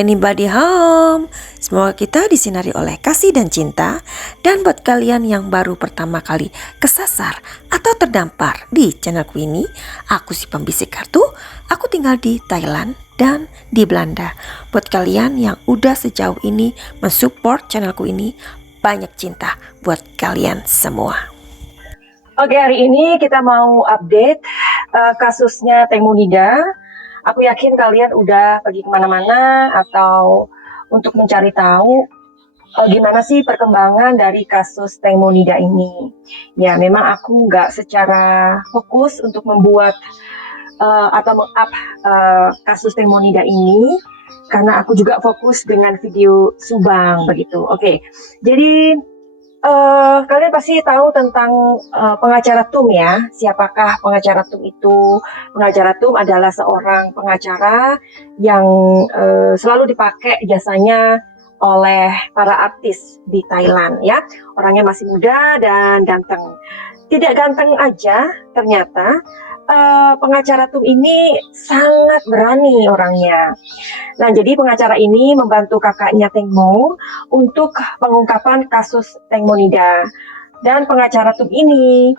Anybody home? Semoga kita disinari oleh kasih dan cinta. Dan buat kalian yang baru pertama kali kesasar atau terdampar di channelku ini, aku si pembisik kartu. Aku tinggal di Thailand dan di Belanda. Buat kalian yang udah sejauh ini mensupport channelku ini, banyak cinta buat kalian semua. Oke, hari ini kita mau update kasusnya Teng Monida. Aku yakin kalian udah pergi kemana-mana atau untuk mencari tahu gimana sih perkembangan dari kasus Teng Monida ini. Ya, memang aku nggak secara fokus untuk membuat atau meng-up kasus Teng Monida ini, karena aku juga fokus dengan video Subang begitu. Oke, jadi kalian pasti tahu tentang pengacara Tum ya. Siapakah pengacara Tum itu? Pengacara Tum adalah seorang pengacara yang selalu dipakai jasanya oleh para artis di Thailand ya. Orangnya masih muda dan ganteng. Tidak ganteng aja, ternyata pengacara Tum ini sangat berani orangnya. Nah, jadi pengacara ini membantu kakaknya Teng Mo untuk pengungkapan kasus Teng Monida. Dan pengacara Tum ini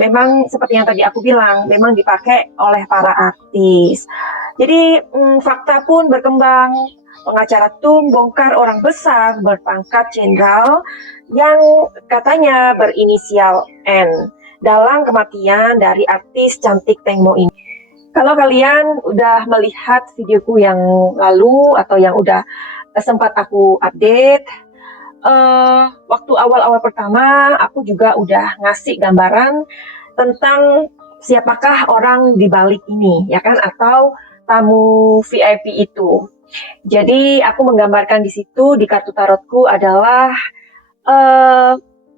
memang seperti yang tadi aku bilang, memang dipakai oleh para artis. Jadi fakta pun berkembang. Pengacara Tum bongkar orang besar berpangkat jenderal yang katanya berinisial N dalam kematian dari artis cantik Teng Mo ini. Kalau kalian udah melihat videoku yang lalu atau yang udah sempat aku update, waktu awal-awal pertama aku juga udah ngasih gambaran tentang siapakah orang di balik ini, ya kan, atau tamu VIP itu. Jadi aku menggambarkan di situ di kartu tarotku adalah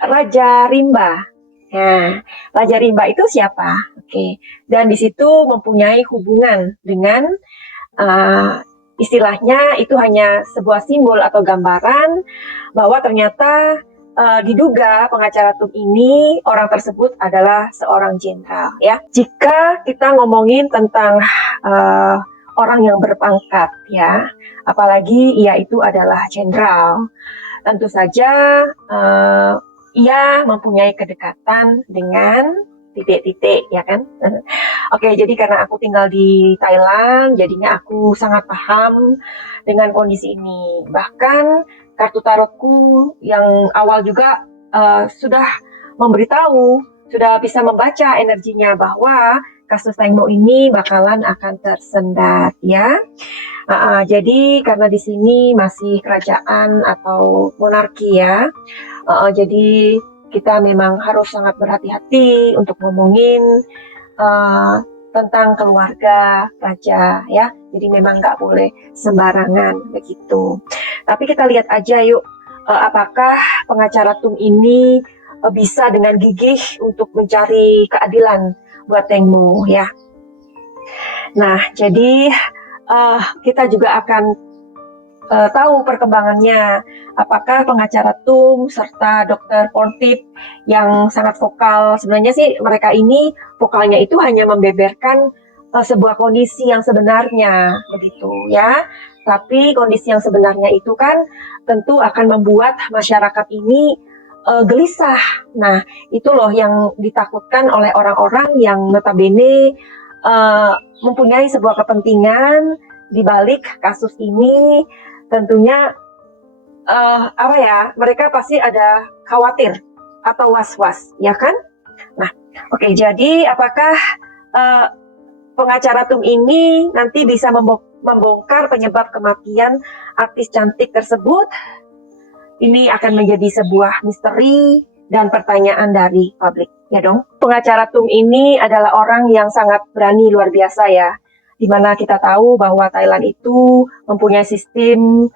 Raja Rimba. Nah, Raja Rimba itu siapa? Oke, dan di situ mempunyai hubungan dengan istilahnya itu hanya sebuah simbol atau gambaran bahwa ternyata diduga pengacara Tum ini orang tersebut adalah seorang jenderal ya. Jika kita ngomongin tentang orang yang berpangkat ya, apalagi ia itu adalah jenderal, tentu saja ia mempunyai kedekatan dengan titik-titik, ya kan? Oke, jadi karena aku tinggal di Thailand, jadinya aku sangat paham dengan kondisi ini. Bahkan kartu tarotku yang awal juga sudah memberitahu, sudah bisa membaca energinya bahwa kasus Teng Mo ini bakalan akan tersendat, ya. Jadi karena di sini masih kerajaan atau monarki ya. Jadi kita memang harus sangat berhati-hati untuk ngomongin tentang keluarga raja ya. Jadi memang nggak boleh sembarangan begitu. Tapi kita lihat aja yuk, apakah pengacara Tum ini bisa dengan gigih untuk mencari keadilan buat Teng Mo ya. Nah, jadi kita juga akan tahu perkembangannya, apakah pengacara Tum serta dokter Portip yang sangat vokal. Sebenarnya sih mereka ini vokalnya itu hanya membeberkan sebuah kondisi yang sebenarnya begitu ya. Tapi kondisi yang sebenarnya itu kan tentu akan membuat masyarakat ini gelisah. Nah, itu loh yang ditakutkan oleh orang-orang yang notabene mempunyai sebuah kepentingan di balik kasus ini. Tentunya mereka pasti ada khawatir atau was-was, ya kan? Nah, oke, jadi apakah pengacara Tum ini nanti bisa membongkar penyebab kematian artis cantik tersebut? Ini akan menjadi sebuah misteri dan pertanyaan dari publik, ya dong. Pengacara Tum ini adalah orang yang sangat berani luar biasa ya. Di mana kita tahu bahwa Thailand itu mempunyai sistem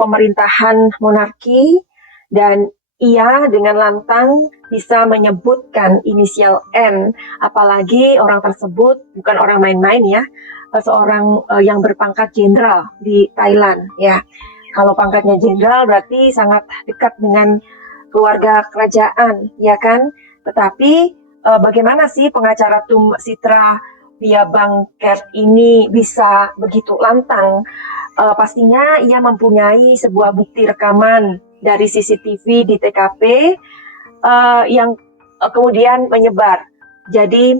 pemerintahan monarki, dan ia dengan lantang bisa menyebutkan inisial N, apalagi orang tersebut bukan orang main-main ya, seorang yang berpangkat jenderal di Thailand ya. Kalau pangkatnya jenderal berarti sangat dekat dengan keluarga kerajaan ya kan. Tetapi bagaimana sih pengacara Tum Sitra Via Bangket ini bisa begitu lantang? Pastinya ia mempunyai sebuah bukti rekaman dari CCTV di TKP yang kemudian menyebar. Jadi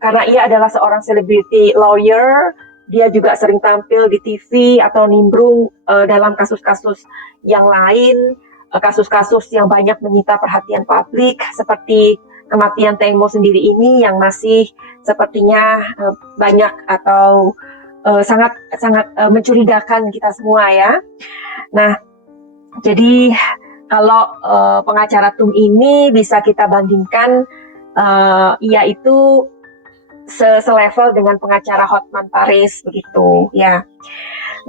karena ia adalah seorang selebriti lawyer, dia juga sering tampil di TV atau nimbrung dalam kasus-kasus yang lain, kasus-kasus yang banyak menyita perhatian publik seperti kematian Tengmo sendiri ini yang masih sepertinya banyak atau sangat mencurigakan kita semua ya. Nah, jadi kalau pengacara Tum ini bisa kita bandingkan, ia itu selevel dengan pengacara Hotman Paris begitu ya.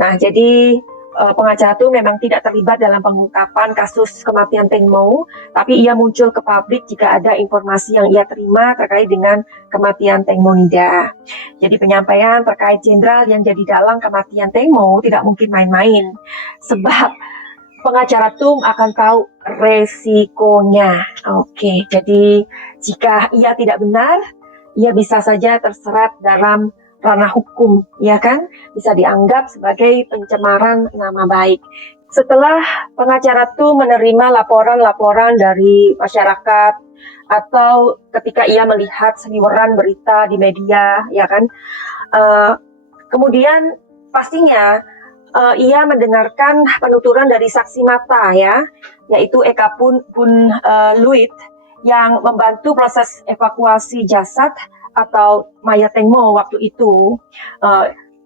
Nah, jadi pengacara Tum memang tidak terlibat dalam pengungkapan kasus kematian Tengmo, tapi ia muncul ke publik jika ada informasi yang ia terima terkait dengan kematian Tengmo Nida. Jadi penyampaian terkait jenderal yang jadi dalang kematian Tengmo tidak mungkin main-main, sebab pengacara Tum akan tahu resikonya. Oke, jadi jika ia tidak benar, ia bisa saja terserat dalam ranah hukum, ya kan? Bisa dianggap sebagai pencemaran nama baik. Setelah pengacara Tum menerima laporan-laporan dari masyarakat atau ketika ia melihat seliweran berita di media, ya kan? Kemudian pastinya ia mendengarkan penuturan dari saksi mata ya, yaitu Eka Pun Luit yang membantu proses evakuasi jasad atau mayat Tengmo waktu itu.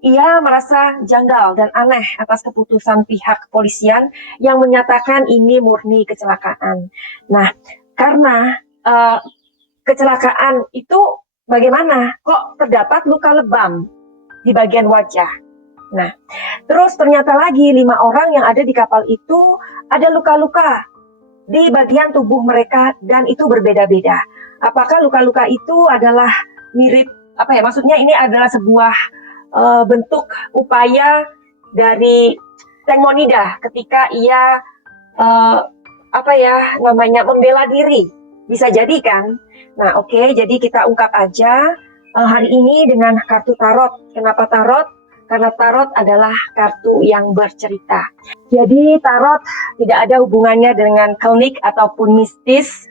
Ia merasa janggal dan aneh atas keputusan pihak kepolisian yang menyatakan ini murni kecelakaan. Nah, karena kecelakaan itu bagaimana? Kok terdapat luka lebam di bagian wajah? Nah, terus ternyata lagi 5 orang yang ada di kapal itu ada luka-luka di bagian tubuh mereka dan itu berbeda-beda. Apakah luka-luka itu adalah mirip apa ya? Maksudnya ini adalah sebuah bentuk upaya dari Tengmo Nida ketika ia membela diri. Bisa jadi kan? Nah, oke, jadi kita ungkap aja hari ini dengan kartu tarot. Kenapa tarot? Karena tarot adalah kartu yang bercerita. Jadi tarot tidak ada hubungannya dengan klinik ataupun mistis,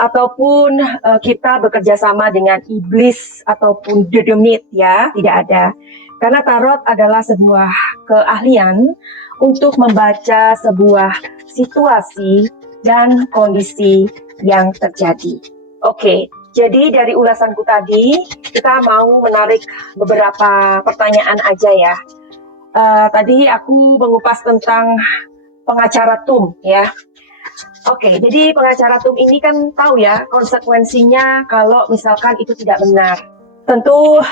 ataupun kita bekerja sama dengan iblis ataupun dedemit ya, tidak ada. Karena tarot adalah sebuah keahlian untuk membaca sebuah situasi dan kondisi yang terjadi. Oke. Jadi dari ulasanku tadi, kita mau menarik beberapa pertanyaan aja ya. Tadi aku mengupas tentang pengacara Tum ya. Oke, jadi pengacara Tum ini kan tahu ya konsekuensinya kalau misalkan itu tidak benar. Tentu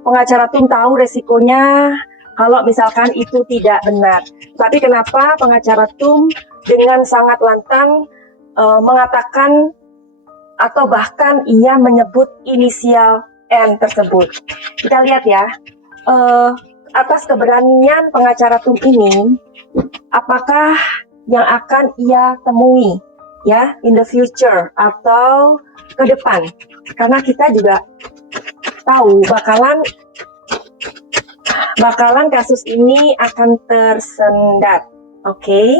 pengacara Tum tahu resikonya kalau misalkan itu tidak benar. Tapi kenapa pengacara Tum dengan sangat lantang mengatakan atau bahkan ia menyebut inisial N tersebut. Kita lihat ya, atas keberanian pengacara Tum ini, apakah yang akan ia temui ya in the future atau ke depan? Karena kita juga tahu bakalan kasus ini akan tersendat. Oke,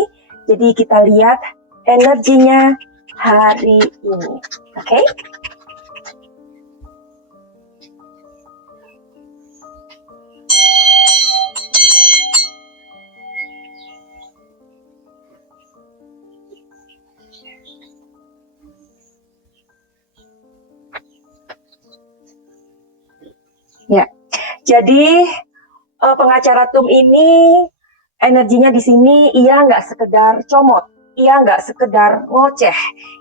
jadi kita lihat energinya hari ini. Oke? Ya. Jadi pengacara Tum ini energinya di sini ia nggak sekedar comot. Ia nggak sekedar ngoceh,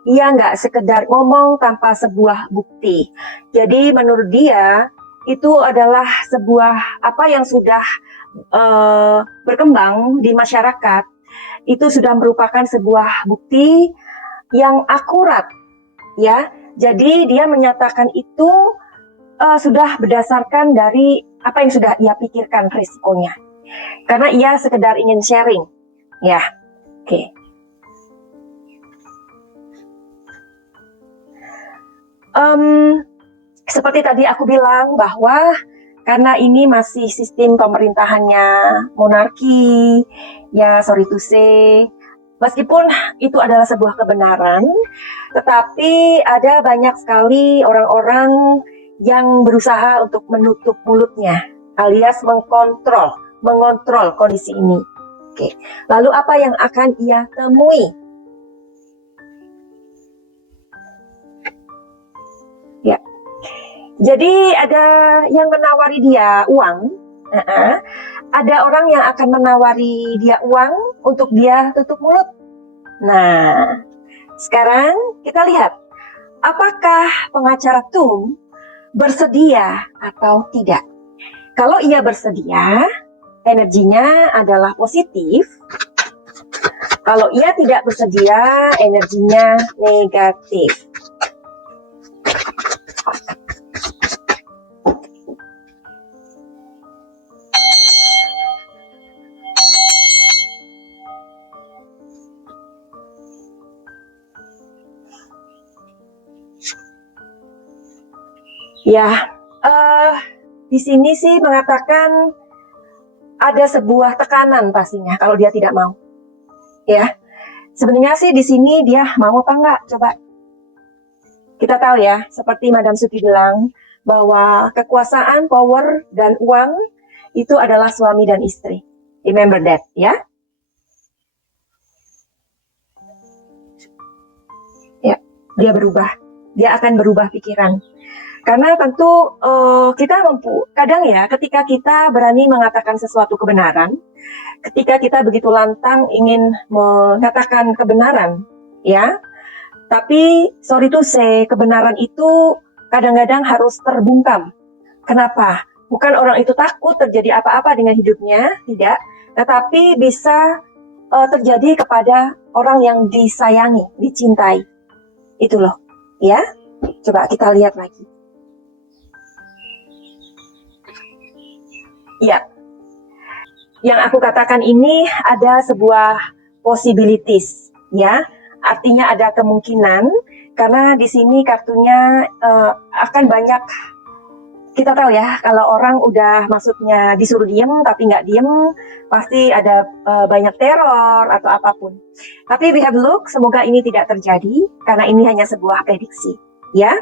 ia nggak sekedar ngomong tanpa sebuah bukti. Jadi menurut dia itu adalah sebuah apa yang sudah berkembang di masyarakat. Itu sudah merupakan sebuah bukti yang akurat, ya. Jadi dia menyatakan itu sudah berdasarkan dari apa yang sudah ia pikirkan risikonya. Karena ia sekedar ingin sharing, ya. Oke. Seperti tadi aku bilang bahwa karena ini masih sistem pemerintahannya monarki, ya sorry to say, meskipun itu adalah sebuah kebenaran, tetapi ada banyak sekali orang-orang yang berusaha untuk menutup mulutnya, alias mengontrol kondisi ini. Oke. Lalu apa yang akan ia temui? Ya. Jadi ada yang menawari dia uang. Ada orang yang akan menawari dia uang untuk dia tutup mulut. Nah, sekarang kita lihat apakah pengacara Tum bersedia atau tidak. Kalau ia bersedia, energinya adalah positif. Kalau ia tidak bersedia, energinya negatif. Ya, di sini sih mengatakan ada sebuah tekanan pastinya kalau dia tidak mau. Ya, sebenarnya sih di sini dia mau apa enggak? Coba kita tahu ya, seperti Madam Suki bilang bahwa kekuasaan, power, dan uang itu adalah suami dan istri. Remember that, ya? Ya, dia berubah. Dia akan berubah pikiran. Karena tentu kita kadang ya ketika kita berani mengatakan sesuatu kebenaran, ketika kita begitu lantang ingin mengatakan kebenaran, ya, tapi sorry to say, kebenaran itu kadang-kadang harus terbungkam. Kenapa? Bukan orang itu takut terjadi apa-apa dengan hidupnya, tidak, tetapi bisa terjadi kepada orang yang disayangi, dicintai. Itu loh, ya. Coba kita lihat lagi. Ya, yang aku katakan ini ada sebuah possibilities, ya. Artinya ada kemungkinan karena di sini kartunya akan banyak. Kita tahu ya, kalau orang udah maksudnya disuruh diem tapi nggak diem, pasti ada banyak teror atau apapun. Tapi we have look, semoga ini tidak terjadi karena ini hanya sebuah prediksi, ya.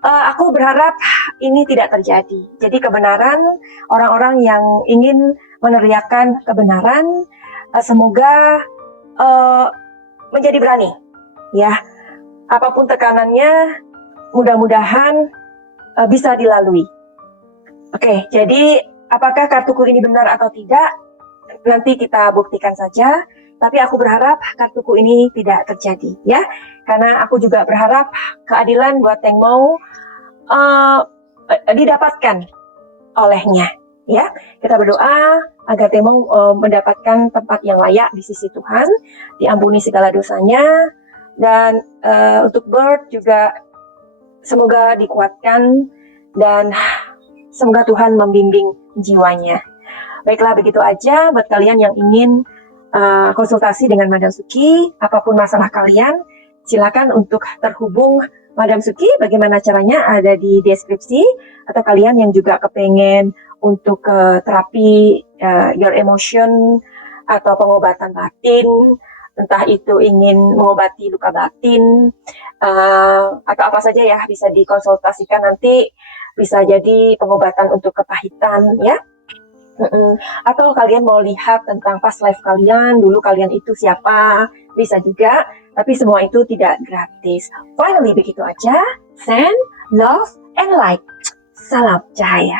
Aku berharap ini tidak terjadi. Jadi kebenaran, orang-orang yang ingin meneriakan kebenaran, semoga menjadi berani, ya. Apapun tekanannya, mudah-mudahan bisa dilalui. Oke, jadi apakah kartuku ini benar atau tidak? Nanti kita buktikan saja. Tapi aku berharap kartuku ini tidak terjadi, ya. Karena aku juga berharap keadilan buat Teng Mo didapatkan olehnya, ya. Kita berdoa agar Teng Mo mendapatkan tempat yang layak di sisi Tuhan, diampuni segala dosanya, dan untuk Bird juga semoga dikuatkan dan semoga Tuhan membimbing jiwanya. Baiklah, begitu aja buat kalian yang ingin konsultasi dengan Madam Suki, apapun masalah kalian, silakan untuk terhubung Madam Suki. Bagaimana caranya ada di deskripsi. Atau kalian yang juga kepengen untuk terapi your emotion atau pengobatan batin, entah itu ingin mengobati luka batin atau apa saja ya, bisa dikonsultasikan nanti. Bisa jadi pengobatan untuk kepahitan, ya. Atau kalian mau lihat tentang past life kalian, dulu kalian itu siapa, bisa juga, tapi semua itu tidak gratis. Finally, begitu aja. Send, love, and like. Salam cahaya.